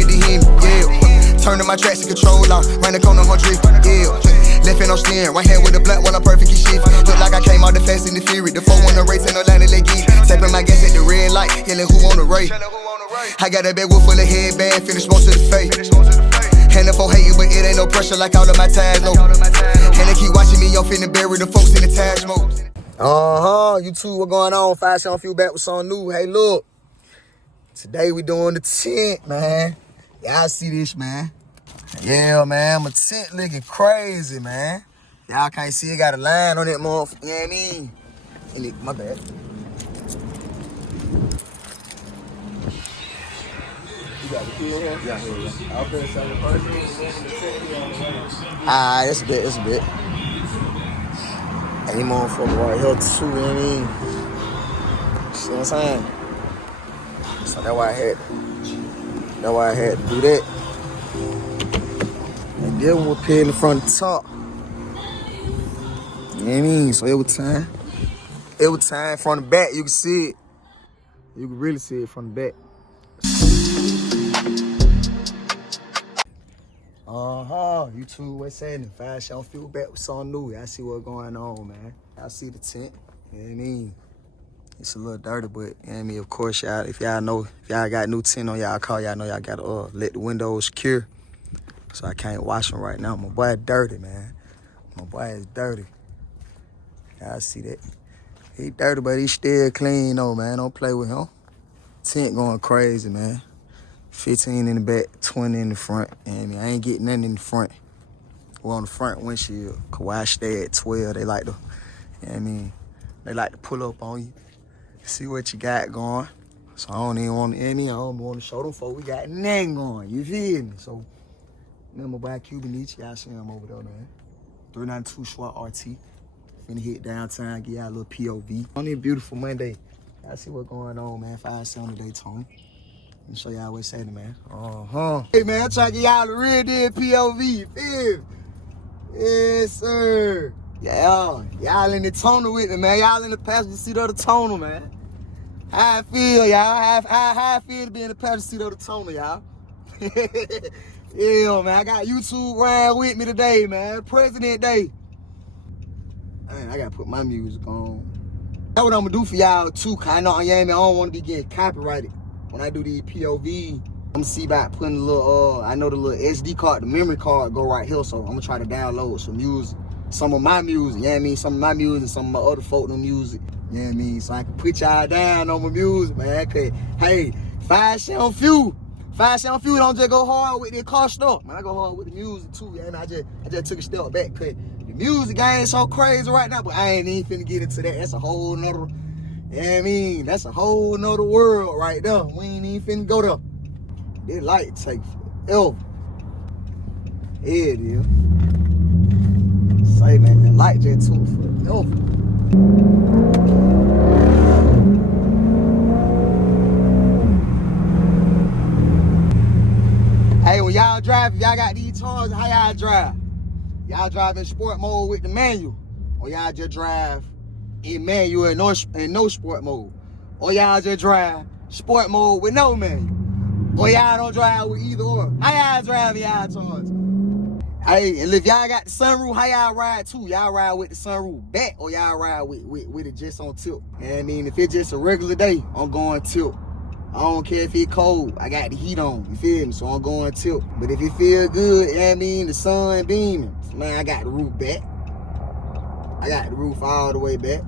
nigga to him, yeah. Turning my tracks to control out, ran the corner on drift, yeah. Left hand on steering, right hand with the black while I'm perfectly shift. Look like I came out the Fast and the Fury. The 4 on the race and the line of leg geek. Tapping my gas at the red light, yelling who on the race. I got a bag full of headband, finish most of the face. And if I'm hating, but it ain't no pressure like all of my ties, no. And they keep watching me, I'm finna bury the folks in the Taj mode. YouTube, what going on? Fast&Friendly Auto back with something new. Hey, look. Today we doing the tint, man. Y'all see this, man. Yeah, man, my tint looking crazy, man. Y'all can't see it, got a line on that motherfucker, you know what I mean? And it, my bad. You got the key in here? Yeah, yeah. I'll finish on the first one. Ah, it's a bit, it's a bit. Any motherfucker right here too, you know what I mean? See what I'm saying? So that's why I had to do that. And then we'll pin in front of the top. You know what I mean? So it was time. It was time from the back. You can see it. You can really see it from the back. YouTube, what's happening? Fast&Friendly back with something new. Y'all see what's going on, man. Y'all see the tint. You know what I mean? It's a little dirty, but you know what I mean? Of course, y'all, if y'all got new tint on y'all car, y'all know y'all gotta let the windows cure. So I can't wash them right now. My boy dirty, man. My boy is dirty. Y'all see that? He dirty, but he still clean though, man. Don't play with him. Tint going crazy, man. 15 in the back, 20 in the front. You know what I mean? I ain't getting nothing in the front. We're on the front windshield. Cause why I stay at 12, they like to, you know what I mean? They like to pull up on you, see what you got going. So I don't even want to, I don't want to show them folks we got nothing going. You feel me? So, remember by Cubanich, y'all see him over there, man. 392 short RT. Finna hit downtown, give y'all a little P.O.V. On this beautiful Monday, y'all see what's going on, man. 570 Daytona. Let me show y'all what's happening, man. Hey, man, I'm trying to get y'all the redid P.O.V. Feel me? Yes, sir. Yeah, y'all in the tonal with me, man. Y'all in the passenger seat of the tonal, man. How I feel, y'all. How I feel to be in the passenger seat of the tonal, y'all. Yeah, man. I got YouTube riding with me today, man. President Day. Man, I gotta put my music on. That's what I'm gonna do for y'all too, cause I know I don't wanna be getting copyrighted. When I do these P.O.V, I'm gonna see about putting a little, I know the little SD card, the memory card go right here, so I'm gonna try to download some music. Some of my music, you know what I mean? Some of my music and some of my other folk music, you know what I mean? So I can put y'all down on my music, man, cause, hey, Fast&Friendly don't just go hard with the car stuff, man. I go hard with the music too, you know what I mean? I just took a step back, cause the music ain't so crazy right now, but I ain't even finna get into that. That's a whole nother, you know what I mean? That's a whole nother world right there. We ain't even finna go there. This light take forever. Yeah, it is. Say, man, that light just took forever. Hey, when y'all drive, if y'all got these cars, how y'all drive? Y'all drive in sport mode with the manual, or y'all just drive in manual and no sport mode, or y'all just drive sport mode with no manual, or y'all don't drive with either or. How y'all drive y'all cars? Hey, and if y'all got the sunroof, how y'all ride too? Y'all ride with the sunroof back, or y'all ride with it just on tilt? You know what I mean? If it's just a regular day, I'm going tilt. I don't care if it's cold, I got the heat on, you feel me? So I'm going tilt. But if it feel good, you know what I mean, the sun beaming, man, I got the roof back. I got the roof all the way back.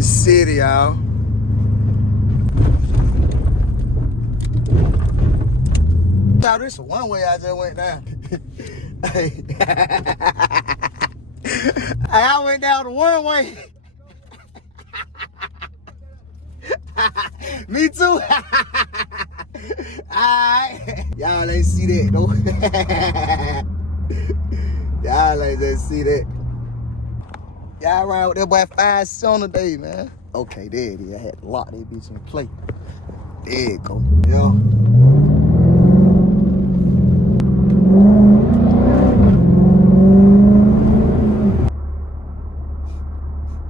City, y'all. Now this is one way I just went down. Hey. I went down the one way. Me too. Alright. Y'all ain't see that though. Y'all ain't just see that. Y'all ride with that boy 5 cents a day, man. Okay, there it is. I had to lock that bitch in play. There it go. Yeah.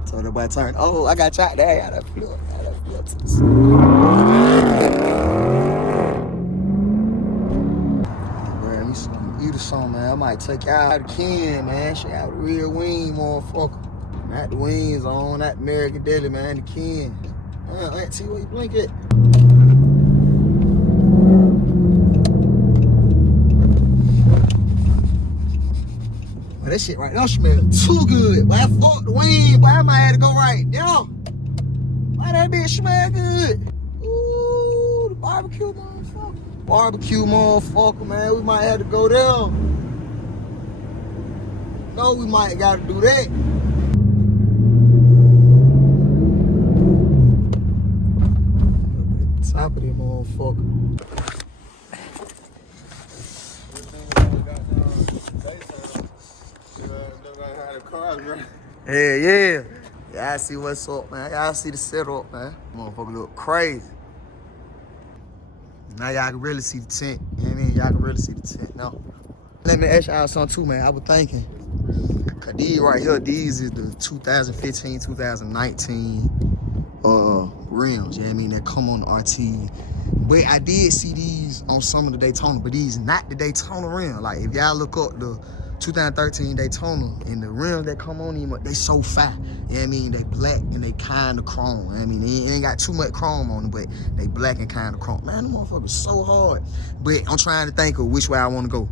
So the boy turned. Oh, I got shot there. Y'all that flip. Y'all that flip to the grab me some, eat or something, man. I might take y'all out the can, man. Check out the real wing, motherfucker. Not the wings on, not the American Deli, man. The can. Auntie, where you blink at? Well, that shit right now smell too good. Why fuck the wing? Why I might have to go right there? Why that bitch smell good? Ooh, the barbecue motherfucker. Barbecue motherfucker, man. We might have to go there. No, we might gotta do that. Top of that motherfucker. Yeah. Y'all see what's up, man. Y'all see the setup, man. Motherfucker look crazy. Now y'all can really see the tent. You know what I mean? Y'all can really see the tent now. Let me ask y'all something too, man. I was thinking, cause these right here, these is the 2015, 2019 rims, you know what I mean, that come on the RT. But I did see these on some of the Daytona, but these not the Daytona rim. Like if y'all look up the 2013 Daytona and the rims that come on them, they so fat. You know what I mean? They black and they kind of chrome. You know what I mean? They ain't got too much chrome on them, but they black and kind of chrome. Man, them motherfuckers so hard. But I'm trying to think of which way I want to go.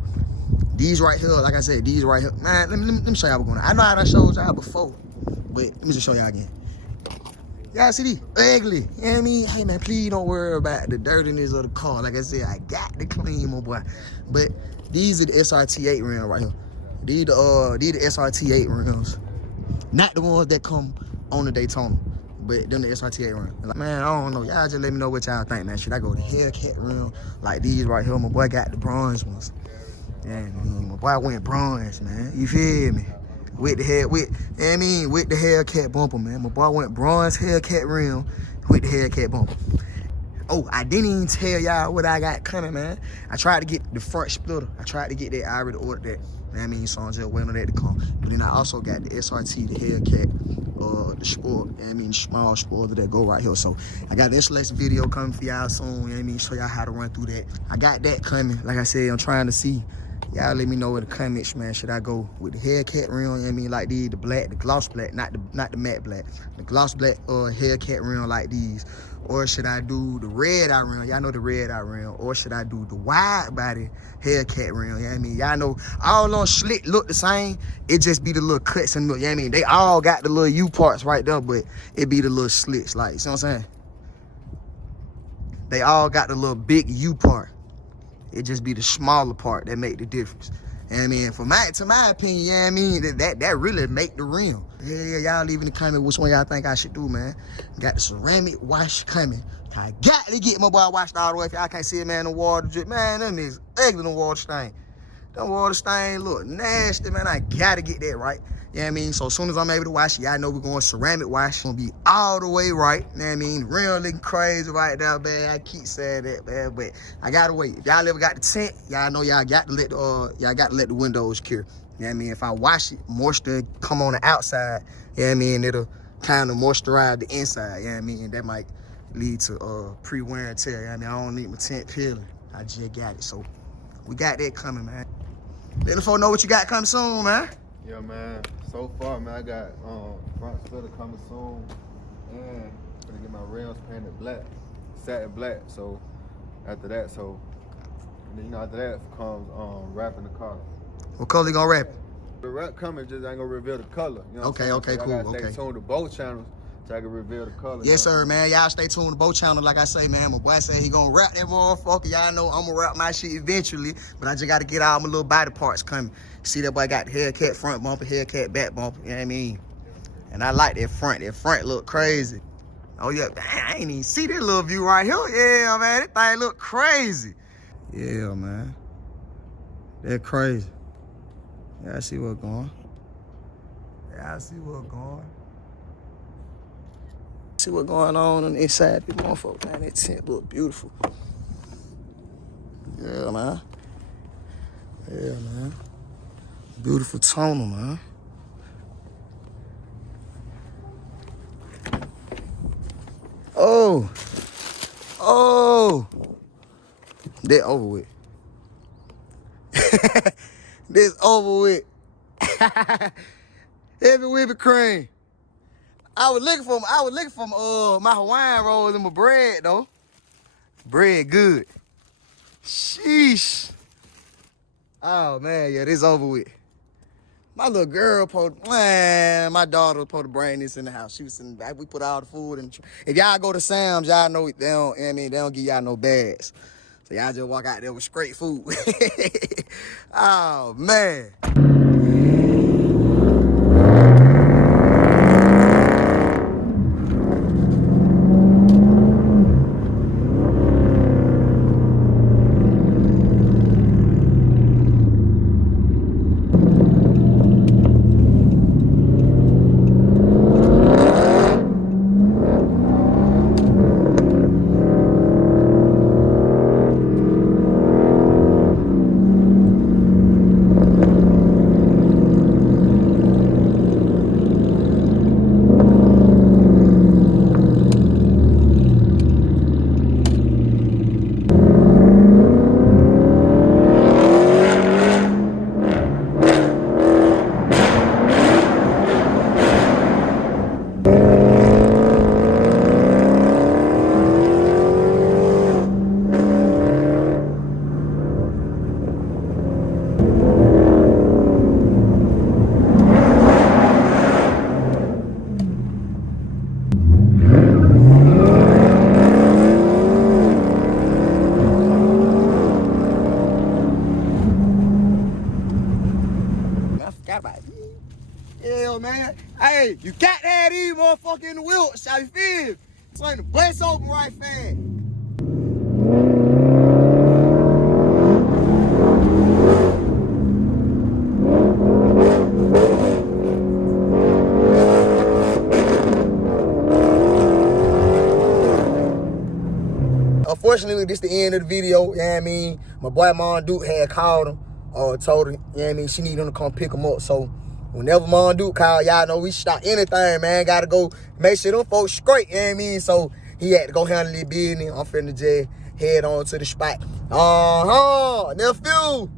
These right here, like I said, these right here. Man, let me show y'all what's going on. I know I done showed y'all before, but let me just show y'all again. Y'all see these? Ugly. You know what I mean? Hey, man, please don't worry about the dirtiness of the car. Like I said, I got to clean, my boy. But these are the SRT8 rims right here. These the SRT8 rims. Not the ones that come on the Daytona, but them the SRT8 rims. Like, man, I don't know. Y'all just let me know what y'all think, man. Should I go the Hellcat rim like these right here? My boy got the bronze ones. Yeah, my boy went bronze, man. You feel me? With the Hellcat bumper, man. My boy went bronze Hellcat rim with the Hellcat bumper. Oh, I didn't even tell y'all what I got coming, man. I tried to get the front splitter. I tried to get that. I already ordered that. You know what I mean? So I'm just waiting on that to come. But then I also got the SRT, the Hellcat, the sport. You know what I mean? The small spoiler that go right here. So I got the installation video coming for y'all soon. You know what I mean? Show y'all how to run through that. I got that coming. Like I said, I'm trying to see. Y'all let me know in the comments, man. Should I go with the Hellcat rim? You know what I mean? Like the black, the gloss black, not the matte black. The gloss black Hellcat rim like these. Or should I do the red eye rim? Y'all know the red eye rim. Or should I do the wide body Hellcat rim? You know what I mean? Y'all know all on slick look the same. It just be the little cuts and look. You know what I mean? They all got the little U parts right there, but it be the little slits. Like, you see what I'm saying? They all got the little big U part. It just be the smaller part that make the difference. You know what I mean? To my opinion, you know what I mean? That really make the rim. Yeah, y'all leave in the comment which one y'all think I should do, man. Got the ceramic wash coming. I got to get my boy washed all the way. If y'all can't see it, man, the water drip. Man, them is ugly, the water stain. Them water stain look nasty, man. I got to get that right. You know what I mean? So as soon as I'm able to wash it, y'all know we're going ceramic wash. Gonna be all the way right. You know what I mean? Real looking crazy right now, man. I keep saying that, man, but I gotta wait. If y'all ever got the tent, y'all know y'all got to let the windows cure. You know what I mean? If I wash it, moisture come on the outside, you know what I mean? It'll kind of moisturize the inside, you know what I mean? And that might lead to pre-wear and tear. You know what I mean? I don't need my tent peeling. I just got it. So we got that coming, man. Let the folks know what you got coming soon, man. Yeah, man. So far, man, I got front splitter coming soon, and I'm gonna get my rims painted black, satin black. So after that, and then after that comes wrapping the car. What color you gonna wrap? The wrap coming, just ain't gonna reveal the color. You know okay, what I'm saying? cool. I gotta stay tuned to both channels so I can reveal the color. Yes, sir, man. Y'all stay tuned to Bo channel. Like I say, man, my boy said he gonna rap that motherfucker. Y'all know I'm gonna rap my shit eventually, but I just gotta get all my little body parts coming. See that boy got the Hellcat front bumper, Hellcat back bumper, you know what I mean? And I like that front. That front look crazy. Oh, yeah, I ain't even see that little view right here. Yeah, man, that thing look crazy. Yeah, man. That crazy. Yeah, I see what's going. Yeah, I see what's going. See what's going on the inside of this motherfucker, man. That tent look beautiful. Yeah, man. Yeah, man. Beautiful tonal, man. Oh. Oh. That over with. This over with. Heavy whipping cream. I was looking for my Hawaiian rolls and my bread though. Bread good. Sheesh. Oh man, yeah, this over with. My little girl my daughter was supposed to bring this in the house. She was in the back. We put all the food in the trunk. If y'all go to Sam's, y'all know they don't, they don't give y'all no bags. So y'all just walk out there with straight food. Oh man. Yeah, man. Hey, you got to have these motherfuckers in the wheel, shall you feel? Turn the bus open right fast. Unfortunately, this the end of the video, you know what I mean? My boy Mon Duke had called him, told him, you know what I mean, she needed him to come pick him up. So whenever Mon Duke called, y'all know we stop anything, man. Gotta go make sure them folks straight, you know what I mean? So he had to go handle his business. I'm finna just head on to the spot. Nephew.